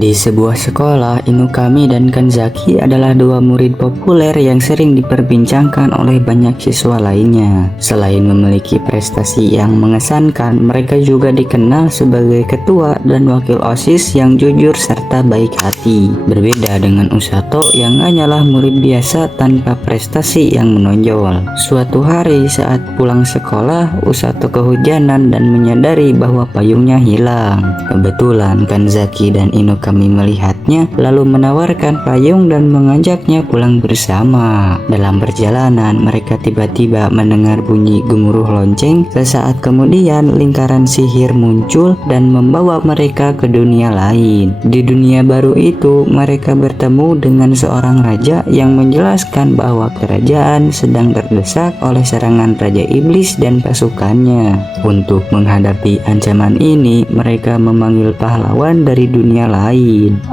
Di sebuah sekolah, Inukami dan Kanzaki adalah dua murid populer yang sering diperbincangkan oleh banyak siswa lainnya. Selain memiliki prestasi yang mengesankan, mereka juga dikenal sebagai ketua dan wakil OSIS yang jujur serta baik hati. Berbeda dengan Usato yang hanyalah murid biasa tanpa prestasi yang menonjol. Suatu hari saat pulang sekolah, Usato kehujanan dan menyadari bahwa payungnya hilang. Kebetulan Kanzaki dan Inukami melihatnya, lalu menawarkan payung dan mengajaknya pulang bersama. Dalam perjalanan, mereka tiba-tiba mendengar bunyi gemuruh lonceng. Sesaat kemudian, lingkaran sihir muncul dan membawa mereka ke dunia lain. Di dunia baru itu, mereka bertemu dengan seorang raja yang menjelaskan bahwa kerajaan sedang terdesak oleh serangan Raja Iblis dan pasukannya. Untuk menghadapi ancaman ini, mereka memanggil pahlawan dari dunia lain.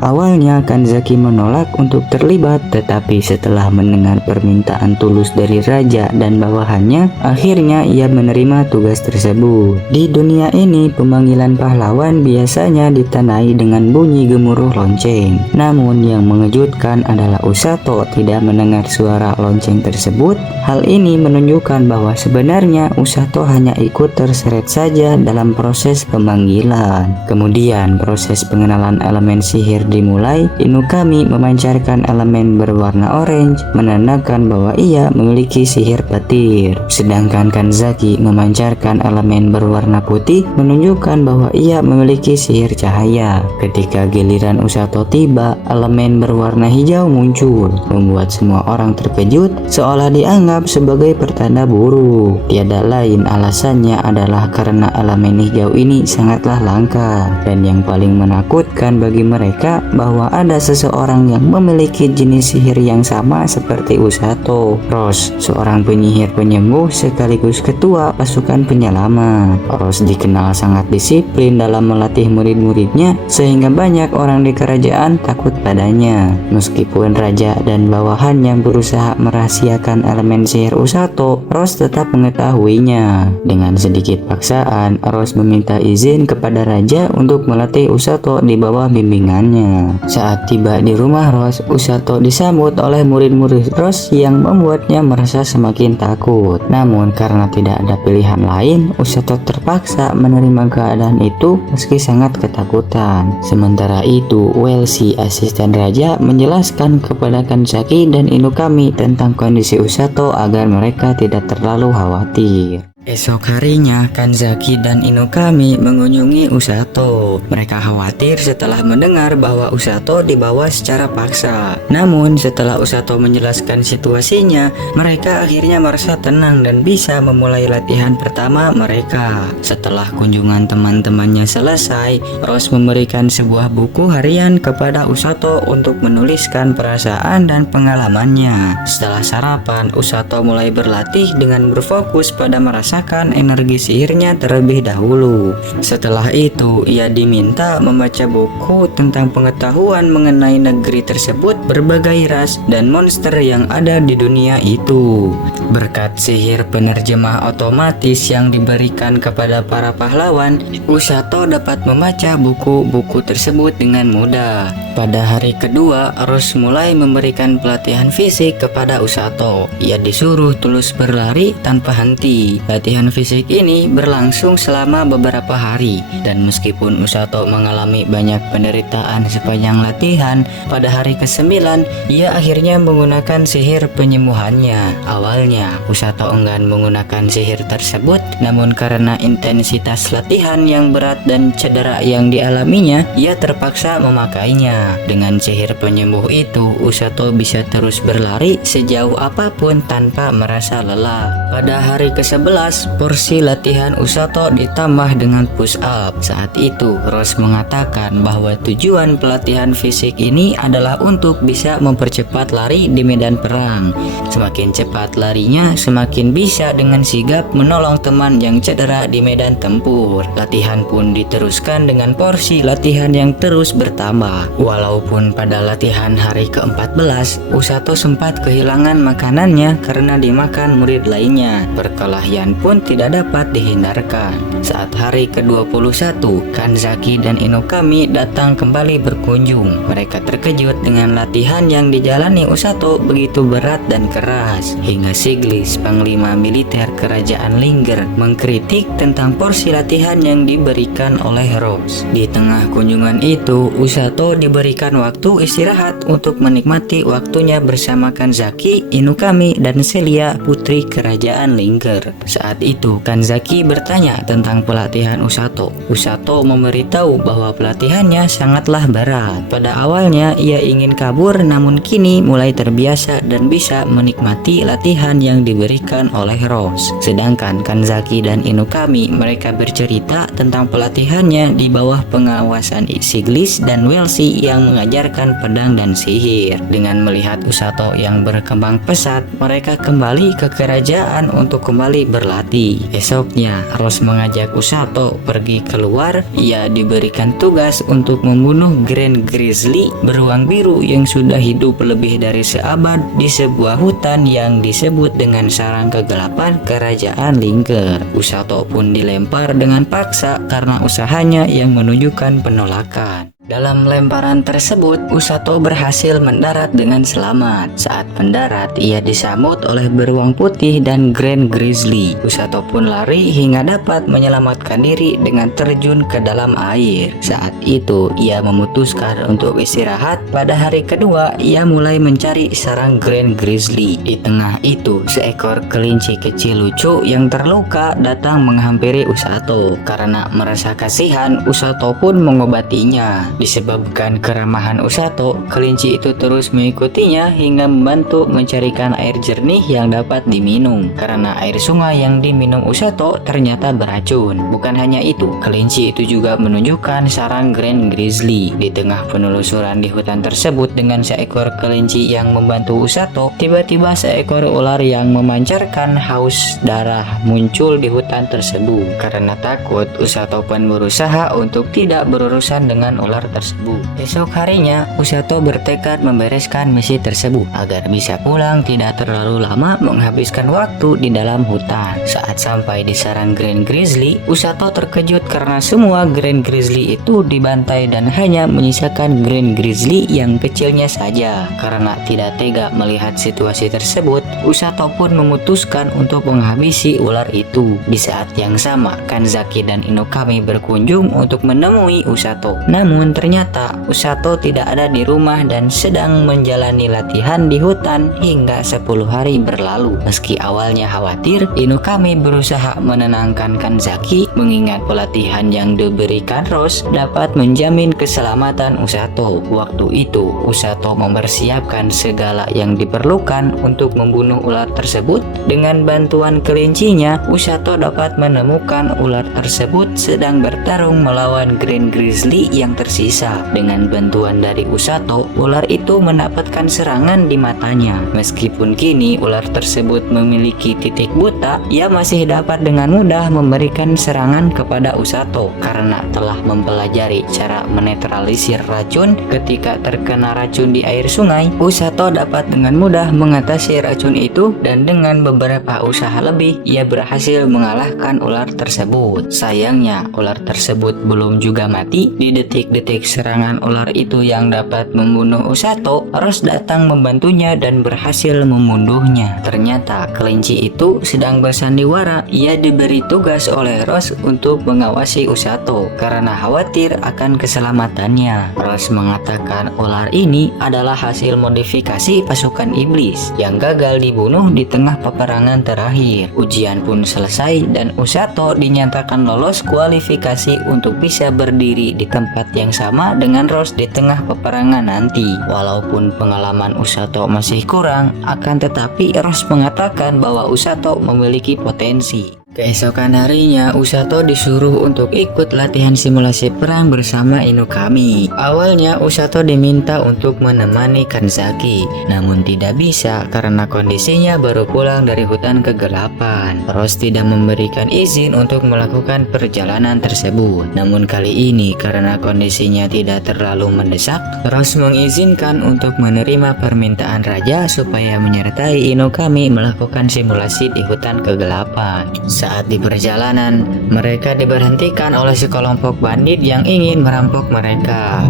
Awalnya Kanzaki menolak untuk terlibat, tetapi setelah mendengar permintaan tulus dari raja dan bawahannya, akhirnya ia menerima tugas tersebut. Di dunia ini, pemanggilan pahlawan biasanya ditandai dengan bunyi gemuruh lonceng. Namun yang mengejutkan adalah Usato tidak mendengar suara lonceng tersebut. Hal ini menunjukkan bahwa sebenarnya Usato hanya ikut terseret saja dalam proses pemanggilan. Kemudian proses pengenalan elemen sihir dimulai. Inukami memancarkan elemen berwarna orange, menandakan bahwa ia memiliki sihir petir. Sedangkan Kanzaki memancarkan elemen berwarna putih, menunjukkan bahwa ia memiliki sihir cahaya. Ketika giliran Usato tiba, elemen berwarna hijau muncul, membuat semua orang terkejut, seolah dianggap sebagai pertanda buruk. Tiada lain alasannya adalah karena elemen hijau ini sangatlah langka, dan yang paling menakutkan bagi mereka bahwa ada seseorang yang memiliki jenis sihir yang sama seperti Usato. Rose, seorang penyihir penyembuh sekaligus ketua pasukan penyelamat. Rose dikenal sangat disiplin dalam melatih murid-muridnya, sehingga banyak orang di kerajaan takut padanya. Meskipun raja dan bawahan yang berusaha merahasiakan elemen sihir Usato, Rose tetap mengetahuinya. Dengan sedikit paksaan, Rose meminta izin kepada raja untuk melatih Usato di bawah bimbingannya. Saat tiba di rumah Rose, Usato disambut oleh murid-murid Rose yang membuatnya merasa semakin takut. Namun karena tidak ada pilihan lain, Usato terpaksa menerima keadaan itu meski sangat ketakutan. Sementara itu, Welsi, asisten raja, menjelaskan kepada Kanzaki dan Inukami tentang kondisi Usato agar mereka tidak terlalu khawatir. Esok harinya, Kanzaki dan Inukami mengunjungi Usato. Mereka khawatir setelah mendengar bahwa Usato dibawa secara paksa. Namun setelah Usato menjelaskan situasinya, mereka akhirnya merasa tenang dan bisa memulai latihan pertama mereka. Setelah kunjungan teman-temannya selesai, Rose memberikan sebuah buku harian kepada Usato untuk menuliskan perasaan dan pengalamannya. Setelah sarapan, Usato mulai berlatih dengan berfokus pada merasa energi sihirnya terlebih dahulu. Setelah itu, ia diminta membaca buku tentang pengetahuan mengenai negeri tersebut, berbagai ras dan monster yang ada di dunia itu. Berkat sihir penerjemah otomatis yang diberikan kepada para pahlawan, Usato dapat membaca buku-buku tersebut dengan mudah. Pada hari kedua, Rose mulai memberikan pelatihan fisik kepada Usato. Ia disuruh terus berlari tanpa henti. Latihan fisik ini berlangsung selama beberapa hari, dan meskipun Usato mengalami banyak penderitaan sepanjang latihan, pada hari ke-9 ia akhirnya menggunakan sihir penyembuhannya. Awalnya Usato enggan menggunakan sihir tersebut, namun karena intensitas latihan yang berat dan cedera yang dialaminya, ia terpaksa memakainya. Dengan sihir penyembuh itu, Usato bisa terus berlari sejauh apapun tanpa merasa lelah. Pada hari ke-11, porsi latihan Usato ditambah dengan push up. Saat itu, Rose mengatakan bahwa tujuan pelatihan fisik ini adalah untuk bisa mempercepat lari di medan perang. Semakin cepat larinya, semakin bisa dengan sigap menolong teman yang cedera di medan tempur. Latihan pun diteruskan dengan porsi latihan yang terus bertambah. Walaupun pada latihan hari ke-14, Usato sempat kehilangan makanannya karena dimakan murid lainnya. Perkelahian pun tidak dapat dihindarkan. Saat hari ke-21, Kanzaki dan Inokami datang kembali berkunjung. Mereka terkejut dengan latihan yang dijalani Usato begitu berat dan keras, hingga Siglis, panglima militer kerajaan Linger, mengkritik tentang porsi latihan yang diberikan oleh Rose. Di tengah kunjungan itu, Usato diberikan waktu istirahat untuk menikmati waktunya bersama Kanzaki, Inokami, dan Celia, putri kerajaan Linger. Saat itu, Kanzaki bertanya tentang pelatihan Usato. Usato memberitahu bahwa pelatihannya sangatlah berat. Pada awalnya ia ingin kabur, namun kini mulai terbiasa dan bisa menikmati latihan yang diberikan oleh Rose. Sedangkan Kanzaki dan Inokami, mereka bercerita tentang pelatihannya di bawah pengawasan Siglis dan Welsi yang mengajarkan pedang dan sihir. Dengan melihat Usato yang berkembang pesat, mereka kembali ke kerajaan untuk kembali berlatih. Esoknya, Rose mengajak Usato pergi keluar. Ia diberikan tugas untuk membunuh Grand Grizzly beruang biru yang sudah hidup lebih dari seabad di sebuah hutan yang disebut dengan sarang kegelapan kerajaan Linger. Usato pun dilempar dengan paksa karena usahanya yang menunjukkan penolakan. Dalam lemparan tersebut, Usato berhasil mendarat dengan selamat. Saat mendarat, ia disambut oleh beruang putih dan Grand Grizzly. Usato pun lari hingga dapat menyelamatkan diri dengan terjun ke dalam air. Saat itu, ia memutuskan untuk istirahat. Pada hari kedua, ia mulai mencari sarang Grand Grizzly. Di tengah itu, seekor kelinci kecil lucu yang terluka datang menghampiri Usato. Karena merasa kasihan, Usato pun mengobatinya. Disebabkan keramahan Usato, kelinci itu terus mengikutinya hingga membantu mencarikan air jernih yang dapat diminum. Karena air sungai yang diminum Usato ternyata beracun. Bukan hanya itu, kelinci itu juga menunjukkan sarang Grand Grizzly. Di tengah penelusuran di hutan tersebut dengan seekor kelinci yang membantu Usato, tiba-tiba seekor ular yang memancarkan haus darah muncul di hutan tersebut. Karena takut, Usato pun berusaha untuk tidak berurusan dengan ular tersebut. Esok harinya, Usato bertekad membereskan misi tersebut agar bisa pulang tidak terlalu lama menghabiskan waktu di dalam hutan. Saat sampai di sarang Grand Grizzly, Usato terkejut karena semua Grand Grizzly itu dibantai dan hanya menyisakan Grand Grizzly yang kecilnya saja. Karena tidak tega melihat situasi tersebut, Usato pun memutuskan untuk menghabisi ular itu. Di saat yang sama, Kanzaki dan Inokami berkunjung untuk menemui Usato. Namun ternyata Usato tidak ada di rumah dan sedang menjalani latihan di hutan hingga 10 hari berlalu. Meski awalnya khawatir, Inokami berusaha menenangkan Kanzaki mengingat pelatihan yang diberikan Rose dapat menjamin keselamatan Usato. Waktu itu, Usato mempersiapkan segala yang diperlukan untuk membunuh ular tersebut. Dengan bantuan kelincinya, Usato dapat menemukan ular tersebut sedang bertarung melawan Grand Grizzly yang tersisa. Dengan bantuan dari Usato, ular itu mendapatkan serangan di matanya. Meskipun kini ular tersebut memiliki titik buta, ia masih dapat dengan mudah memberikan serangan kepada Usato karena telah mempelajari cara menetralisir racun. Ketika terkena racun di air sungai, Usato dapat dengan mudah mengatasi racun itu dan dengan beberapa usaha lebih, ia berhasil mengalahkan ular tersebut. Sayangnya, ular tersebut belum juga mati. Di detik-detik serangan ular itu yang dapat membunuh Usato, Rose datang membantunya dan berhasil membunuhnya. Ternyata kelinci itu sedang bersandiwara. Ia diberi tugas oleh Rose untuk mengawasi Usato karena khawatir akan keselamatannya. Rose mengatakan ular ini adalah hasil modifikasi pasukan iblis yang gagal dibunuh di tengah peperangan terakhir. Ujian pun selesai dan Usato dinyatakan lolos kualifikasi untuk bisa berdiri di tempat yang sama dengan Rose di tengah peperangan nanti. Walaupun pengalaman Usato masih kurang, akan tetapi Rose mengatakan bahwa Usato memiliki potensi. Keesokan harinya, Usato disuruh untuk ikut latihan simulasi perang bersama Inokami. Awalnya, Usato diminta untuk menemani Kanzaki, namun tidak bisa karena kondisinya baru pulang dari hutan kegelapan. Rose tidak memberikan izin untuk melakukan perjalanan tersebut. Namun kali ini, karena kondisinya tidak terlalu mendesak, Rose mengizinkan untuk menerima permintaan raja supaya menyertai Inokami melakukan simulasi di hutan kegelapan. Saat di perjalanan, mereka diberhentikan oleh sekelompok bandit yang ingin merampok mereka.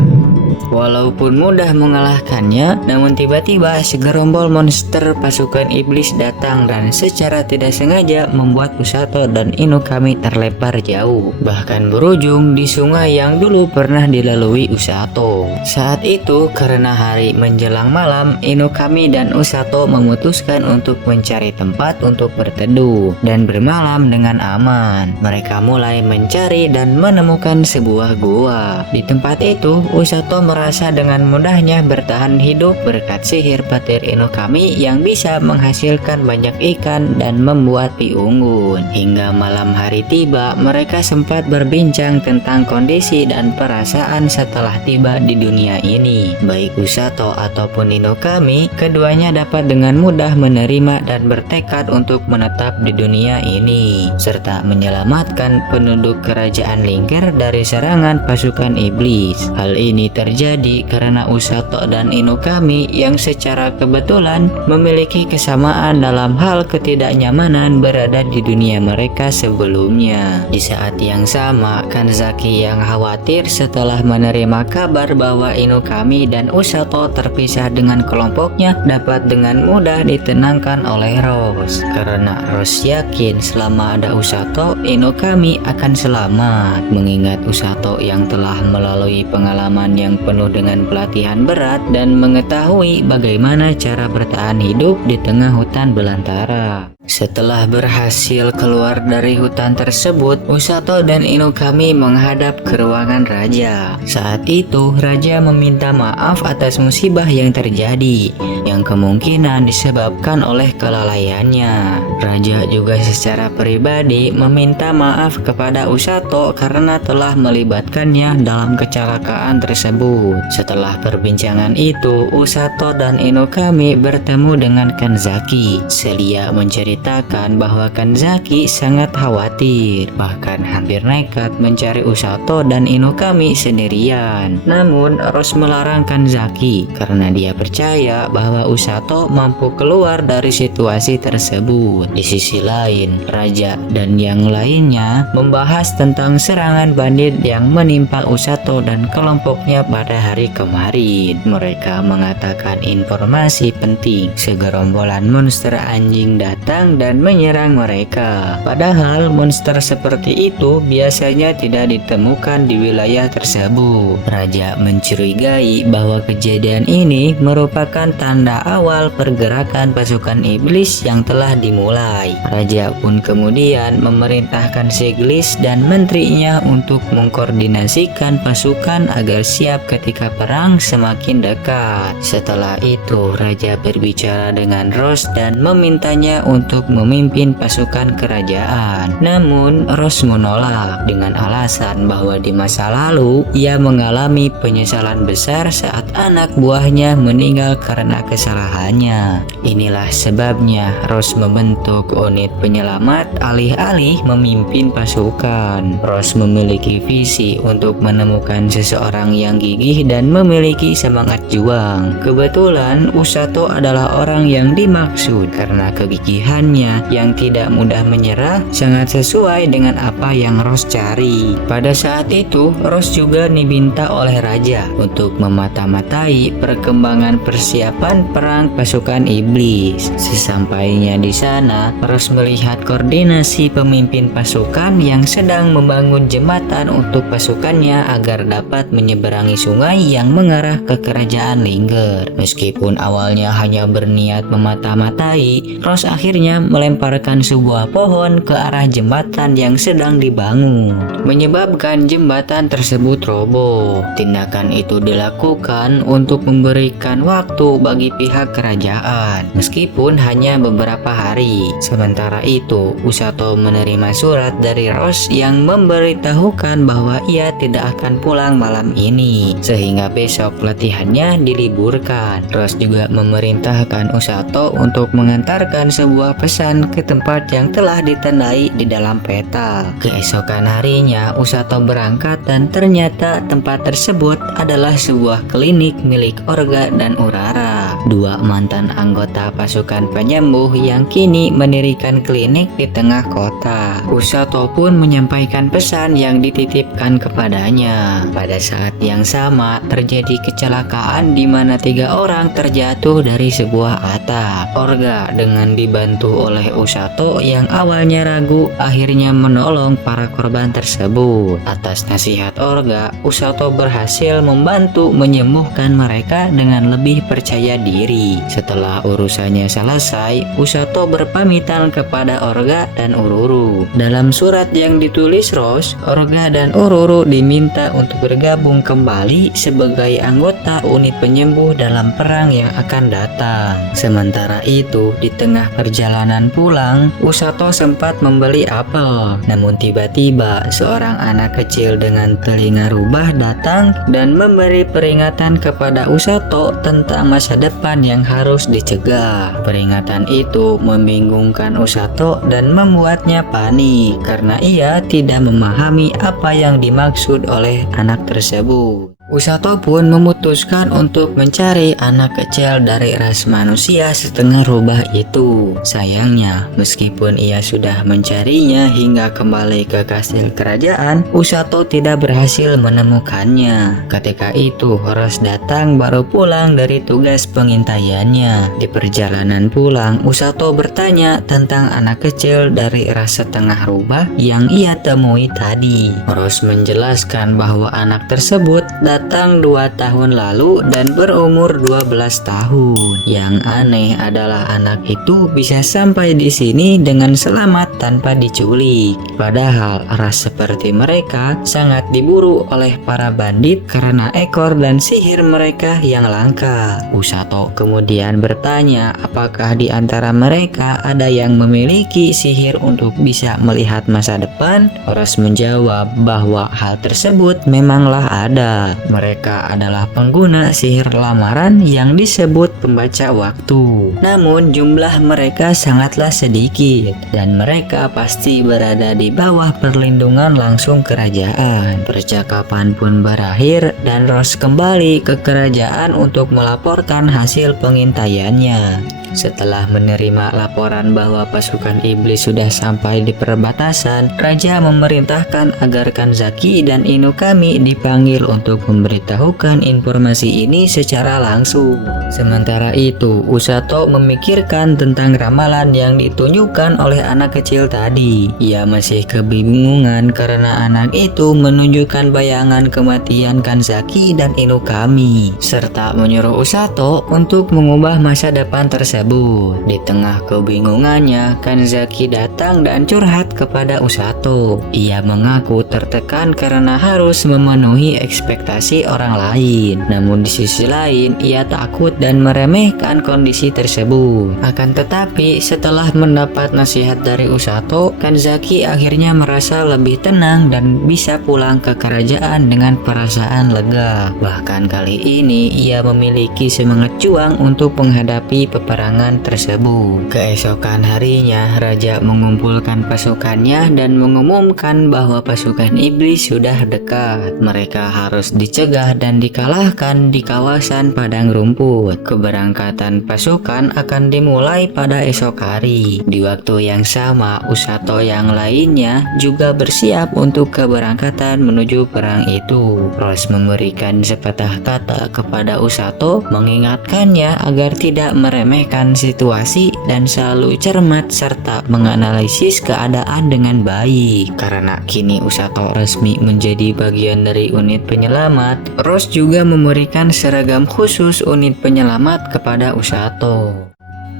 Walaupun mudah mengalahkannya, namun tiba-tiba segerombol monster pasukan iblis datang dan secara tidak sengaja membuat Usato dan Inokami terlempar jauh, bahkan berujung di sungai yang dulu pernah dilalui Usato. Saat itu, karena hari menjelang malam, Inokami dan Usato memutuskan untuk mencari tempat untuk berteduh dan bermalam dengan aman. Mereka mulai mencari dan menemukan sebuah gua. Di tempat itu, Usato merasa dengan mudahnya bertahan hidup berkat sihir petir Inokami yang bisa menghasilkan banyak ikan dan membuat pi unggun. Hingga malam hari tiba, mereka sempat berbincang tentang kondisi dan perasaan setelah tiba di dunia ini. Baik Usato ataupun Inokami, keduanya dapat dengan mudah menerima dan bertekad untuk menetap di dunia ini, serta menyelamatkan penduduk kerajaan Lingkir dari serangan pasukan iblis. Hal ini terjadi karena Usato dan Inokami yang secara kebetulan memiliki kesamaan dalam hal ketidaknyamanan berada di dunia mereka sebelumnya. Di saat yang sama, Kanzaki yang khawatir setelah menerima kabar bahwa Inokami dan Usato terpisah dengan kelompoknya dapat dengan mudah ditenangkan oleh Rose, karena Rose yakin selama ada Usato, Inokami akan selamat. Mengingat Usato yang telah melalui pengalaman yang penuh dengan pelatihan berat dan mengetahui bagaimana cara bertahan hidup di tengah hutan belantara. Setelah berhasil keluar dari hutan tersebut, Usato dan Inokami menghadap ke ruangan raja. Saat itu, raja meminta maaf atas musibah yang terjadi, yang kemungkinan disebabkan oleh kelalaiannya. Raja juga secara pribadi meminta maaf kepada Usato karena telah melibatkannya dalam kecelakaan tersebut. Setelah perbincangan itu, Usato dan Inokami bertemu dengan Kanzaki. Selia menceritakan bahwa Kanzaki sangat khawatir, bahkan hampir nekat mencari Usato dan Inokami sendirian. Namun Rose melarang Kanzaki karena dia percaya bahwa Usato mampu keluar dari situasi tersebut. Di sisi lain, raja dan yang lainnya membahas tentang serangan bandit yang menimpa Usato dan kelompoknya pada hari kemarin. Mereka mengatakan informasi penting, segerombolan monster anjing datang dan menyerang mereka. Padahal monster seperti itu biasanya tidak ditemukan di wilayah tersebut. Raja mencurigai bahwa kejadian ini merupakan tanda awal pergerakan pasukan iblis yang telah dimulai. Raja pun kemudian memerintahkan Siglis dan menterinya untuk mengkoordinasikan pasukan agar siap ketika perang semakin dekat. Setelah itu, Raja berbicara dengan Rose dan memintanya untuk memimpin pasukan kerajaan. Namun Rose menolak dengan alasan bahwa di masa lalu ia mengalami penyesalan besar saat anak buahnya meninggal karena kesalahannya. Inilah sebabnya Rose membentuk unit penyelamat alih-alih memimpin pasukan. Rose memiliki visi untuk menemukan seseorang yang gigih dan memiliki semangat juang. Kebetulan Usato adalah orang yang dimaksud karena kegigihannya yang tidak mudah menyerah sangat sesuai dengan apa yang Rose cari. Pada saat itu, Rose juga diminta oleh raja untuk memata-matai perkembangan persiapan perang pasukan iblis. Sesampainya di sana, Rose melihat koordinasi pemimpin pasukan yang sedang membangun jembatan untuk pasukannya agar dapat menyeberangi sungai yang mengarah ke kerajaan Lingkir. Meskipun awalnya hanya berniat memata-matai, Rose akhirnya melemparkan sebuah pohon ke arah jembatan yang sedang dibangun, menyebabkan jembatan tersebut roboh. Tindakan itu dilakukan untuk memberikan waktu bagi pihak kerajaan, meskipun hanya beberapa hari. Sementara itu, Usato menerima surat dari Rose yang memberitahukan bahwa ia tidak akan pulang malam ini, sehingga besok latihannya diliburkan. Rose juga memerintahkan Usato untuk mengantarkan sebuah pesan ke tempat yang telah ditandai di dalam peta. Keesokan harinya, Usato berangkat dan ternyata tempat tersebut adalah sebuah klinik milik Orga dan Urara. dua mantan anggota pasukan penyembuh yang kini mendirikan klinik di tengah kota. Usato pun menyampaikan pesan yang dititipkan kepadanya. Pada saat yang sama terjadi kecelakaan di mana 3 orang terjatuh dari sebuah atap. Orga dengan dibantu oleh Usato yang awalnya ragu akhirnya menolong para korban tersebut. Atas nasihat Orga, Usato berhasil membantu menyembuhkan mereka dengan lebih percaya diri. Setelah urusannya selesai, Usato berpamitan kepada Orga dan Ururu. Dalam surat yang ditulis Rose, Orga dan Ururu diminta untuk bergabung kembali sebagai anggota unit penyembuh dalam perang yang akan datang. Sementara itu, di tengah perjalanan pulang, Usato sempat membeli apel. Namun tiba-tiba seorang anak kecil dengan telinga rubah datang dan memberi peringatan kepada Usato tentang masa depan yang harus dicegah. Peringatan itu membingungkan Usato dan membuatnya panik karena ia tidak memahami apa yang dimaksud oleh anak tersebut. Usato pun memutuskan untuk mencari anak kecil dari ras manusia setengah rubah itu. Sayangnya, meskipun ia sudah mencarinya hingga kembali ke kastil kerajaan, Usato tidak berhasil menemukannya. Ketika itu, Rose datang baru pulang dari tugas pengintaiannya. Di perjalanan pulang, Usato bertanya tentang anak kecil dari ras setengah rubah yang ia temui tadi. Rose menjelaskan bahwa anak tersebut datang 2 tahun lalu dan berumur 12 tahun. Yang aneh adalah anak itu bisa sampai di sini dengan selamat tanpa diculik. Padahal ras seperti mereka sangat diburu oleh para bandit karena ekor dan sihir mereka yang langka. Usato kemudian bertanya apakah di antara mereka ada yang memiliki sihir untuk bisa melihat masa depan. Rose menjawab bahwa hal tersebut memanglah ada. Mereka adalah pengguna sihir lamaran yang disebut pembaca waktu. Namun jumlah mereka sangatlah sedikit dan mereka pasti berada di bawah perlindungan langsung kerajaan. Percakapan pun berakhir dan Rose kembali ke kerajaan untuk melaporkan hasil pengintaiannya. Setelah menerima laporan bahwa pasukan iblis sudah sampai di perbatasan, Raja memerintahkan agar Kanzaki dan Inukami dipanggil untuk memberitahukan informasi ini secara langsung. Sementara itu, Usato memikirkan tentang ramalan yang ditunjukkan oleh anak kecil tadi. Ia masih kebingungan karena anak itu menunjukkan bayangan kematian Kanzaki dan Inukami, serta menyuruh Usato untuk mengubah masa depan tersebut. Di tengah kebingungannya, Kanzaki datang dan curhat kepada Usato. Ia mengaku tertekan karena harus memenuhi ekspektasi orang lain. Namun di sisi lain, ia takut dan meremehkan kondisi tersebut. Akan tetapi, setelah mendapat nasihat dari Usato, Kanzaki akhirnya merasa lebih tenang dan bisa pulang ke kerajaan dengan perasaan lega. Bahkan kali ini, ia memiliki semangat juang untuk menghadapi peperangan tersebut. Keesokan harinya, Raja mengumpulkan pasukannya dan mengumumkan bahwa pasukan iblis sudah dekat. Mereka harus dicegah dan dikalahkan di kawasan padang rumput. Keberangkatan pasukan akan dimulai pada esok hari. Di waktu yang sama, Usato yang lainnya juga bersiap untuk keberangkatan menuju perang itu. Rose memberikan sepatah kata kepada Usato, mengingatkannya agar tidak meremehkan situasi dan selalu cermat serta menganalisis keadaan dengan baik. Karena kini Usato resmi menjadi bagian dari unit penyelamat, Rose juga memberikan seragam khusus unit penyelamat kepada Usato.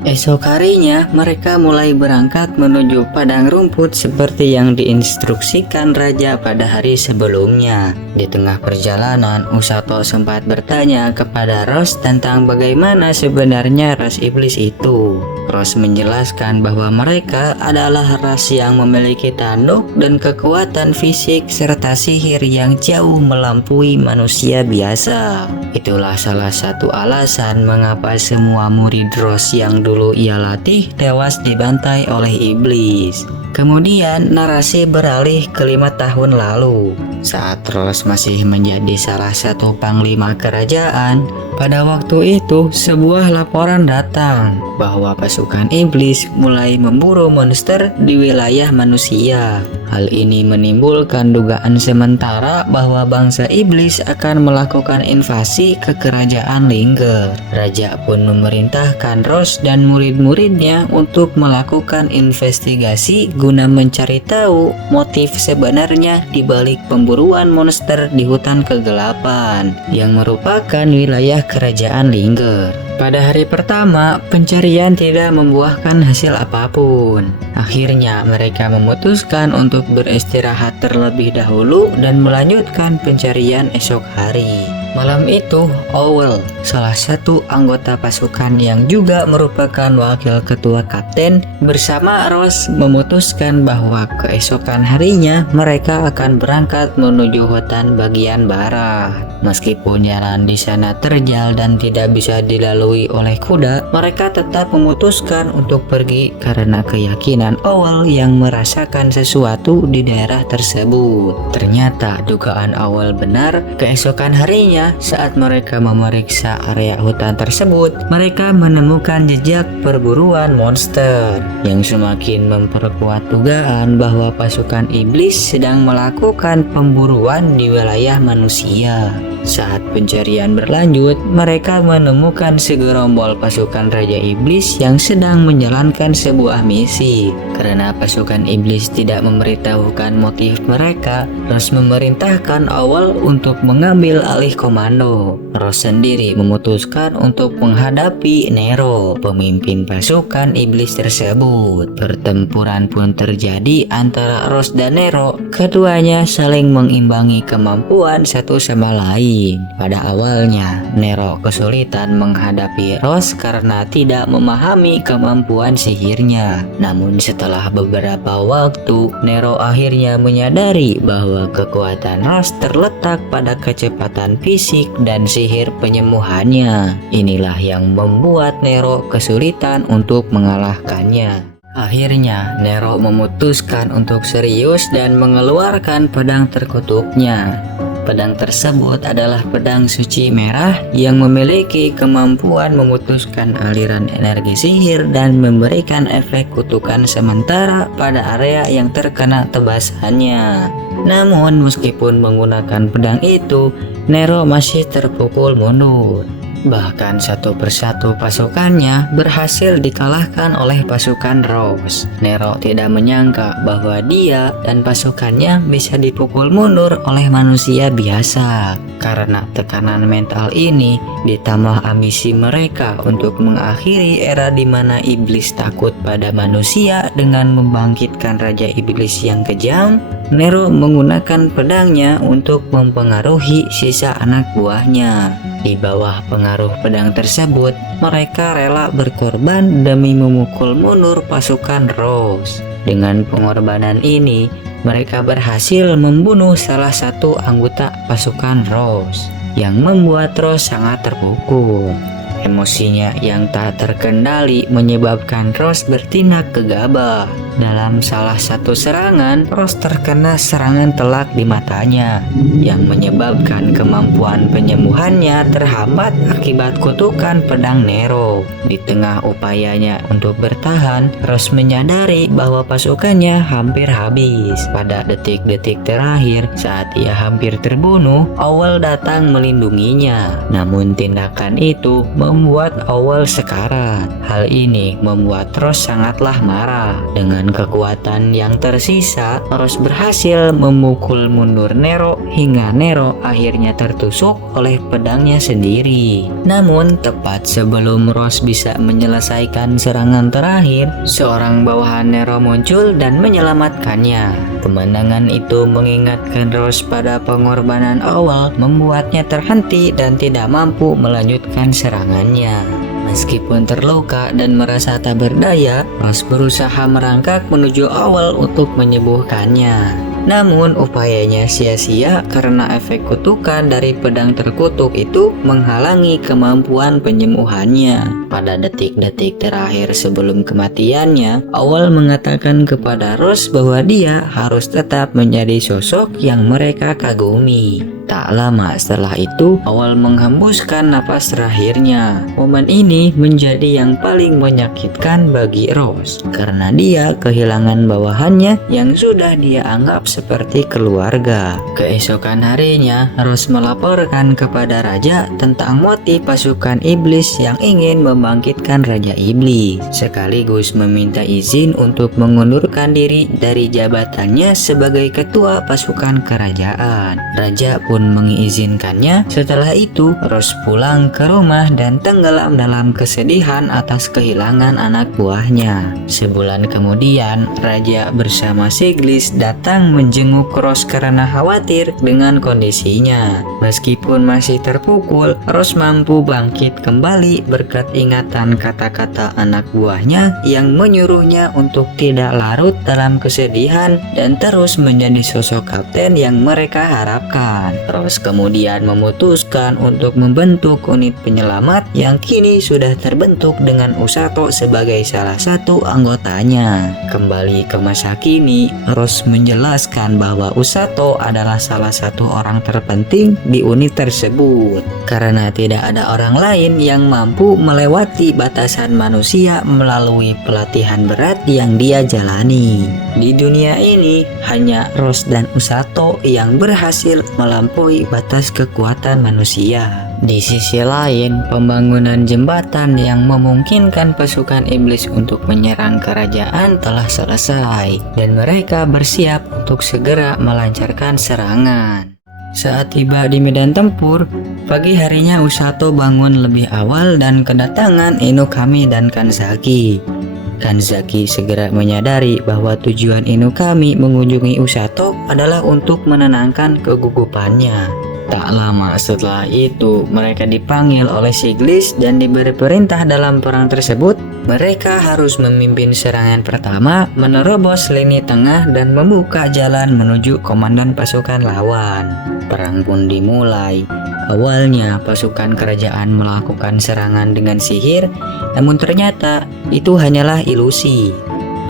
Esok harinya, mereka mulai berangkat menuju padang rumput seperti yang diinstruksikan Raja pada hari sebelumnya. Di tengah perjalanan, Usato sempat bertanya kepada Rose tentang bagaimana sebenarnya ras iblis itu. Rose menjelaskan bahwa mereka adalah ras yang memiliki tanduk dan kekuatan fisik serta sihir yang jauh melampaui manusia biasa. Itulah salah satu alasan mengapa semua murid Rose yang dulu ia latih tewas dibantai oleh iblis. Kemudian narasi beralih ke 5 tahun lalu. Saat Rose masih menjadi salah satu panglima kerajaan, pada waktu itu sebuah laporan datang bahwa pasukan iblis mulai memburu monster di wilayah manusia. Hal ini menimbulkan dugaan sementara bahwa bangsa iblis akan melakukan invasi ke kerajaan Linger. Raja pun memerintahkan Rose dan murid-muridnya untuk melakukan investigasi guna mencari tahu motif sebenarnya di balik pemburuan monster di hutan kegelapan yang merupakan wilayah kerajaan Linger. Pada hari pertama, pencarian tidak membuahkan hasil apapun. Akhirnya, mereka memutuskan untuk beristirahat terlebih dahulu dan melanjutkan pencarian esok hari. Malam itu, Owl, salah satu anggota pasukan yang juga merupakan wakil ketua kapten, bersama Rose memutuskan bahwa keesokan harinya mereka akan berangkat menuju hutan bagian barat. Meskipun jalan di sana terjal dan tidak bisa dilalui oleh kuda, mereka tetap memutuskan untuk pergi karena keyakinan Owl yang merasakan sesuatu di daerah tersebut. Ternyata dugaan Owl benar. Keesokan harinya, saat mereka memeriksa area hutan tersebut, mereka menemukan jejak perburuan monster yang semakin memperkuat dugaan bahwa pasukan iblis sedang melakukan pemburuan di wilayah manusia. Saat pencarian berlanjut, mereka menemukan segerombol pasukan Raja Iblis yang sedang menjalankan sebuah misi. Karena pasukan iblis tidak memberitahukan motif mereka, Rose memerintahkan Owl untuk mengambil alih komando. Rose sendiri memutuskan untuk menghadapi Nero, pemimpin pasukan iblis tersebut. Pertempuran pun terjadi antara Rose dan Nero. Keduanya saling mengimbangi kemampuan satu sama lain. Pada awalnya, Nero kesulitan menghadapi Rose karena tidak memahami kemampuan sihirnya. Namun setelah beberapa waktu, Nero akhirnya menyadari bahwa kekuatan Rose terletak pada kecepatan fisik dan sihir penyembuhannya. Inilah yang membuat Nero kesulitan untuk mengalahkannya. Akhirnya, Nero memutuskan untuk serius dan mengeluarkan pedang terkutuknya. Pedang tersebut adalah pedang suci merah yang memiliki kemampuan memutuskan aliran energi sihir dan memberikan efek kutukan sementara pada area yang terkena tebasannya. Namun meskipun menggunakan pedang itu, Nero masih terpukul mundur. Bahkan satu persatu pasukannya berhasil dikalahkan oleh pasukan Rose. Nero tidak menyangka bahwa dia dan pasukannya bisa dipukul mundur oleh manusia biasa. Karena tekanan mental ini ditambah ambisi mereka untuk mengakhiri era di mana iblis takut pada manusia dengan membangkitkan Raja Iblis yang kejam, Nero menggunakan pedangnya untuk mempengaruhi sisa anak buahnya. Di bawah pengaruh pedang tersebut, mereka rela berkorban demi memukul mundur pasukan Rose. Dengan pengorbanan ini, mereka berhasil membunuh salah satu anggota pasukan Rose, yang membuat Rose sangat terpukul. Emosinya yang tak terkendali menyebabkan Rose bertindak gegabah. Dalam salah satu serangan, Rose terkena serangan telak di matanya yang menyebabkan kemampuan penyembuhannya terhambat akibat kutukan pedang Nero. Di tengah upayanya untuk bertahan, Rose menyadari bahwa pasukannya hampir habis. Pada detik-detik terakhir, saat ia hampir terbunuh, Owl datang melindunginya. Namun tindakan itu membuat Owl sekarat. Hal ini membuat Rose sangatlah marah. Dengan kekuatan yang tersisa, Rose berhasil memukul mundur Nero hingga Nero akhirnya tertusuk oleh pedangnya sendiri. Namun tepat sebelum Rose bisa menyelesaikan serangan terakhir, seorang bawahan Nero muncul dan menyelamatkannya. Kemenangan itu mengingatkan Rose pada pengorbanan Owl, membuatnya terhenti dan tidak mampu melanjutkan serangannya. Meskipun terluka dan merasa tak berdaya, Rose berusaha merangkak menuju Owl untuk menyembuhkannya. Namun upayanya sia-sia karena efek kutukan dari pedang terkutuk itu menghalangi kemampuan penyembuhannya. Pada detik-detik terakhir sebelum kematiannya, Owl mengatakan kepada Rose bahwa dia harus tetap menjadi sosok yang mereka kagumi. Tak lama setelah itu, Owl menghembuskan napas terakhirnya. Momen ini menjadi yang paling menyakitkan bagi Rose karena dia kehilangan bawahannya yang sudah dia anggap seperti keluarga. Keesokan harinya, Rose melaporkan kepada raja tentang motif pasukan iblis yang ingin membangkitkan Raja Iblis, sekaligus meminta izin untuk mengundurkan diri dari jabatannya sebagai ketua pasukan kerajaan. Raja pun mengizinkannya. Setelah itu, Rose pulang ke rumah dan tenggelam dalam kesedihan atas kehilangan anak buahnya. Sebulan kemudian, Raja bersama Siglis datang menjenguk Rose karena khawatir dengan kondisinya. Meskipun masih terpukul, Rose mampu bangkit kembali berkat ingatan kata-kata anak buahnya yang menyuruhnya untuk tidak larut dalam kesedihan dan terus menjadi sosok kapten yang mereka harapkan. Rose kemudian memutuskan untuk membentuk unit penyelamat yang kini sudah terbentuk dengan Usato sebagai salah satu anggotanya. Kembali ke masa kini, Rose menjelaskan bahwa Usato adalah salah satu orang terpenting di unit tersebut karena tidak ada orang lain yang mampu melewati batasan manusia melalui pelatihan berat yang dia jalani. Di dunia ini, hanya Rose dan Usato yang berhasil melampaui batas kekuatan manusia. Di sisi lain, pembangunan jembatan yang memungkinkan pasukan iblis untuk menyerang kerajaan telah selesai dan mereka bersiap untuk segera melancarkan serangan. Saat tiba di medan tempur, pagi harinya Usato bangun lebih awal dan kedatangan Inokami dan Kanzaki. Kanzaki segera menyadari bahwa tujuan Inokami mengunjungi Usato adalah untuk menenangkan kegugupannya. Tak lama setelah itu, mereka dipanggil oleh Siglis dan diberi perintah dalam perang tersebut. Mereka harus memimpin serangan pertama, menerobos lini tengah dan membuka jalan menuju komandan pasukan lawan. Perang pun dimulai. Awalnya pasukan kerajaan melakukan serangan dengan sihir, namun ternyata itu hanyalah ilusi.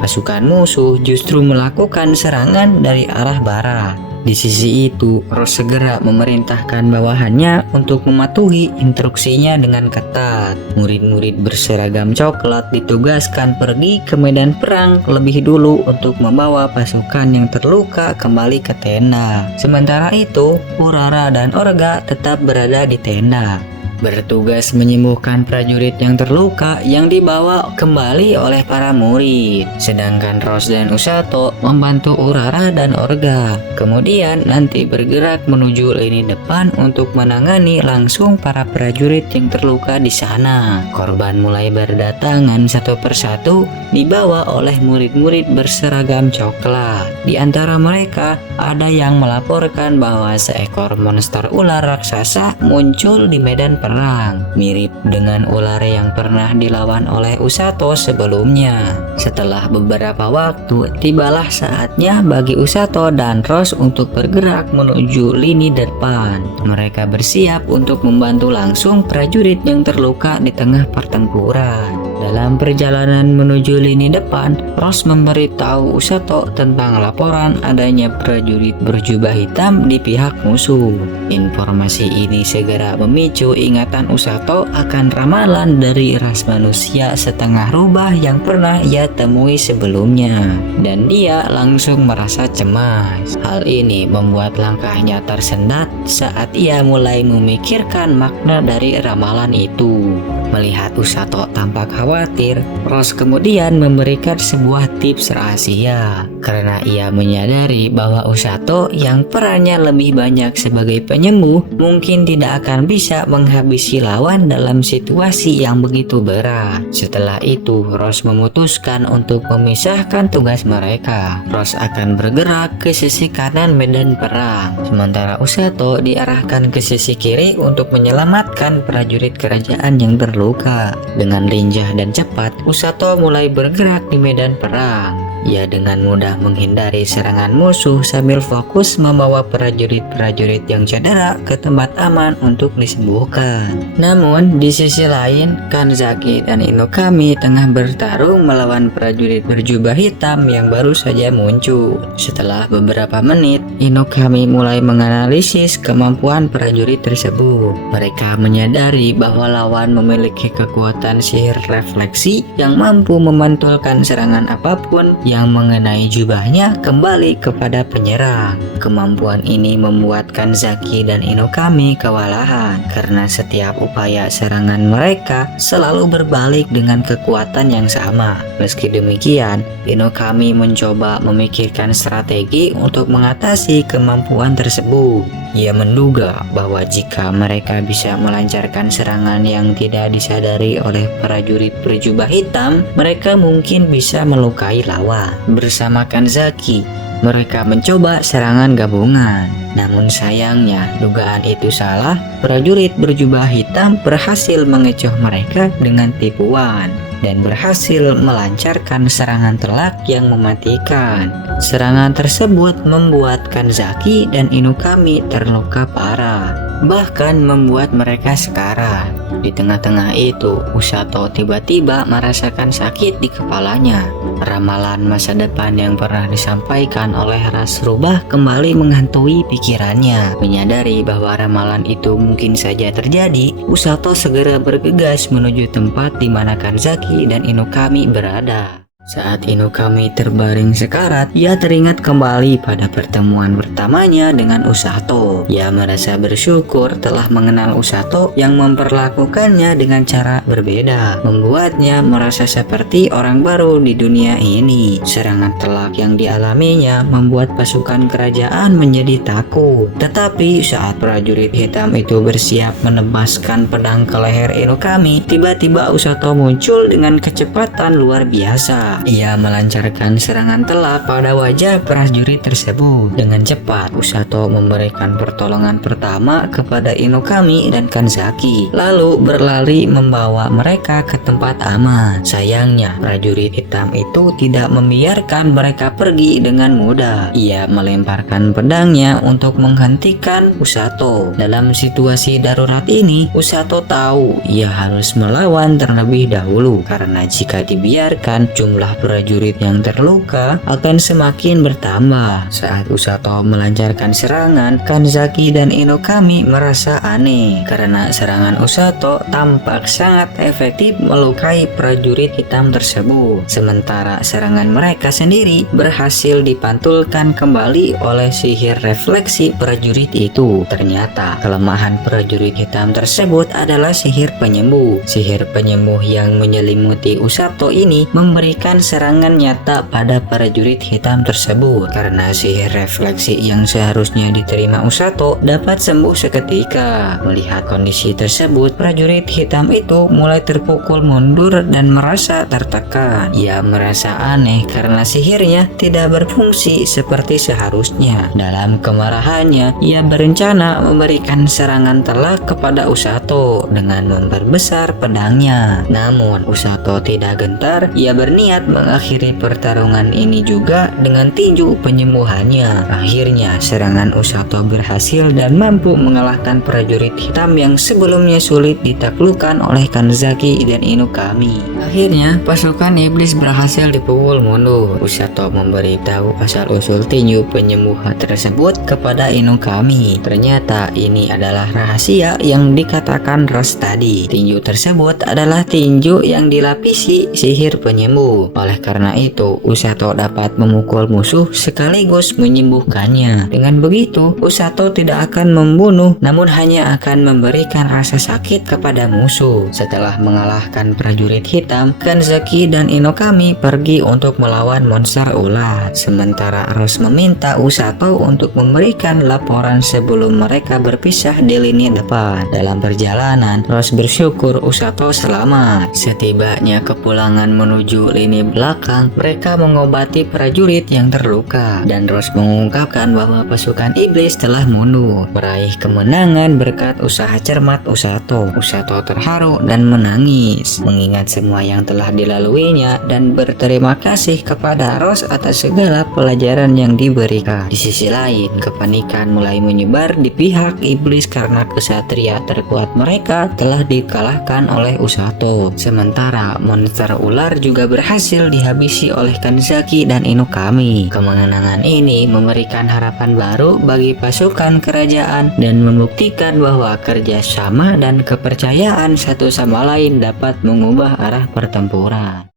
Pasukan musuh justru melakukan serangan dari arah barat. Di sisi itu, Rose segera memerintahkan bawahannya untuk mematuhi instruksinya dengan ketat. Murid-murid berseragam coklat ditugaskan pergi ke medan perang lebih dulu untuk membawa pasukan yang terluka kembali ke tenda. Sementara itu, Urara dan Orga tetap berada di tenda, bertugas menyembuhkan prajurit yang terluka yang dibawa kembali oleh para murid. Sedangkan Rose dan Usato membantu Urara dan Orga. Kemudian nanti bergerak menuju lini depan untuk menangani langsung para prajurit yang terluka di sana. Korban mulai berdatangan satu persatu dibawa oleh murid-murid berseragam coklat. Di antara mereka ada yang melaporkan bahwa seekor monster ular raksasa muncul di medan perang, mirip dengan ular yang pernah dilawan oleh Usato sebelumnya. Setelah beberapa waktu, tibalah saatnya bagi Usato dan Rose untuk bergerak menuju lini depan. Mereka bersiap untuk membantu langsung prajurit yang terluka di tengah pertempuran. Dalam perjalanan menuju lini depan, Rose memberitahu Usato tentang laporan adanya prajurit berjubah hitam di pihak musuh. Informasi ini segera memicu ingatan Usato akan ramalan dari ras manusia setengah rubah yang pernah ia temui sebelumnya, dan dia langsung merasa cemas. Hal ini membuat langkahnya tersendat saat ia mulai memikirkan makna dari ramalan itu. Melihat Usato tampak khawatir, Rose kemudian memberikan sebuah tips rahasia. Karena ia menyadari bahwa Usato yang perannya lebih banyak sebagai penyembuh mungkin tidak akan bisa menghabisi lawan dalam situasi yang begitu berat. Setelah itu, Rose memutuskan untuk memisahkan tugas mereka. Rose akan bergerak ke sisi kanan medan perang, sementara Usato diarahkan ke sisi kiri untuk menyelamatkan prajurit kerajaan yang terluka. terluka. Dengan lincah dan cepat, Usato mulai bergerak di medan perang. Ia dengan mudah menghindari serangan musuh sambil fokus membawa prajurit-prajurit yang cedera ke tempat aman untuk disembuhkan. Namun, di sisi lain, Kanzaki dan Inokami tengah bertarung melawan prajurit berjubah hitam yang baru saja muncul. Setelah beberapa menit, Inokami mulai menganalisis kemampuan prajurit tersebut. Mereka menyadari bahwa lawan memiliki kekuatan sihir refleksi yang mampu memantulkan serangan apapun yang mengenai jubahnya kembali kepada penyerang. Kemampuan ini membuat Kanzaki dan Inokami kewalahan karena setiap upaya serangan mereka selalu berbalik dengan kekuatan yang sama. Meski demikian, Inokami mencoba memikirkan strategi untuk mengatasi kemampuan tersebut. Ia menduga bahwa jika mereka bisa melancarkan serangan yang tidak disadari oleh prajurit berjubah hitam, mereka mungkin bisa melukai lawan. Bersama Kanzaki, mereka mencoba serangan gabungan. Namun sayangnya, dugaan itu salah. Prajurit berjubah hitam berhasil mengecoh mereka dengan tipuan dan berhasil melancarkan serangan telak yang mematikan. Serangan tersebut membuat Kanzaki dan Inokami terluka parah, bahkan membuat mereka sekarat. Di tengah-tengah itu, Usato tiba-tiba merasakan sakit di kepalanya. Ramalan masa depan yang pernah disampaikan oleh ras rubah kembali menghantui pikirannya. Menyadari bahwa ramalan itu mungkin saja terjadi, Usato segera bergegas menuju tempat di mana Kanzaki dan Inokami berada. Saat Inokami terbaring sekarat, ia teringat kembali pada pertemuan pertamanya dengan Usato. Ia merasa bersyukur telah mengenal Usato yang memperlakukannya dengan cara berbeda, membuatnya merasa seperti orang baru di dunia ini. Serangan telak yang dialaminya membuat pasukan kerajaan menjadi takut. Tetapi saat prajurit hitam itu bersiap menebaskan pedang ke leher Inokami, tiba-tiba Usato muncul dengan kecepatan luar biasa. Ia melancarkan serangan telak pada wajah prajurit tersebut. Dengan cepat, Usato memberikan pertolongan pertama kepada Inokami dan Kanzaki, lalu berlari membawa mereka ke tempat aman. Sayangnya, prajurit hitam itu tidak membiarkan mereka pergi dengan mudah. Ia melemparkan pedangnya untuk menghentikan Usato. Dalam situasi darurat ini, Usato tahu ia harus melawan terlebih dahulu, karena jika dibiarkan, jumlah prajurit yang terluka akan semakin bertambah. Saat Usato melancarkan serangan, Kanzaki dan Inokami merasa aneh karena serangan Usato tampak sangat efektif melukai prajurit hitam tersebut, sementara serangan mereka sendiri berhasil dipantulkan kembali oleh sihir refleksi prajurit itu. Ternyata kelemahan prajurit hitam tersebut adalah sihir penyembuh. Sihir penyembuh yang menyelimuti Usato ini memberikan serangan nyata pada prajurit hitam tersebut, karena sihir refleksi yang seharusnya diterima Usato dapat sembuh seketika. Melihat kondisi tersebut, prajurit hitam itu mulai terpukul mundur dan merasa tertekan. Ia merasa aneh karena sihirnya tidak berfungsi seperti seharusnya. Dalam kemarahannya, ia berencana memberikan serangan telak kepada Usato dengan memperbesar pedangnya. Namun Usato tidak gentar. Ia berniat mengakhiri pertarungan ini juga dengan tinju penyembuhannya. Akhirnya serangan Usato berhasil dan mampu mengalahkan prajurit hitam yang sebelumnya sulit ditaklukkan oleh Kanzaki dan Inokami. Akhirnya pasukan iblis berhasil dipukul mundur. Usato memberitahu asal-usul tinju penyembuh tersebut kepada Inokami. Ternyata ini adalah rahasia yang dikatakan Ras tadi. Tinju tersebut adalah tinju yang dilapisi sihir penyembuh. Oleh karena itu, Usato dapat memukul musuh sekaligus menyembuhkannya. Dengan begitu, Usato tidak akan membunuh, namun hanya akan memberikan rasa sakit kepada musuh. Setelah mengalahkan prajurit hitam, Kanzaki dan Inokami pergi untuk melawan monster ulat. Sementara Ros meminta Usato untuk memberikan laporan sebelum mereka berpisah di lini depan. Dalam perjalanan, Ros bersyukur Usato selamat. Setibanya kepulangan menuju lini lini belakang, mereka mengobati prajurit yang terluka, dan Ross mengungkapkan bahwa pasukan iblis telah mundur, meraih kemenangan berkat usaha cermat Usato. Usato terharu dan menangis, mengingat semua yang telah dilaluinya dan berterima kasih kepada Ross atas segala pelajaran yang diberikan. Di sisi lain, kepanikan mulai menyebar di pihak iblis karena kesatria terkuat mereka telah dikalahkan oleh Usato. Sementara monster ular juga berhasil dihabisi oleh Kanzaki dan Inukami. Kemenangan ini memberikan harapan baru bagi pasukan kerajaan dan membuktikan bahwa kerjasama dan kepercayaan satu sama lain dapat mengubah arah pertempuran.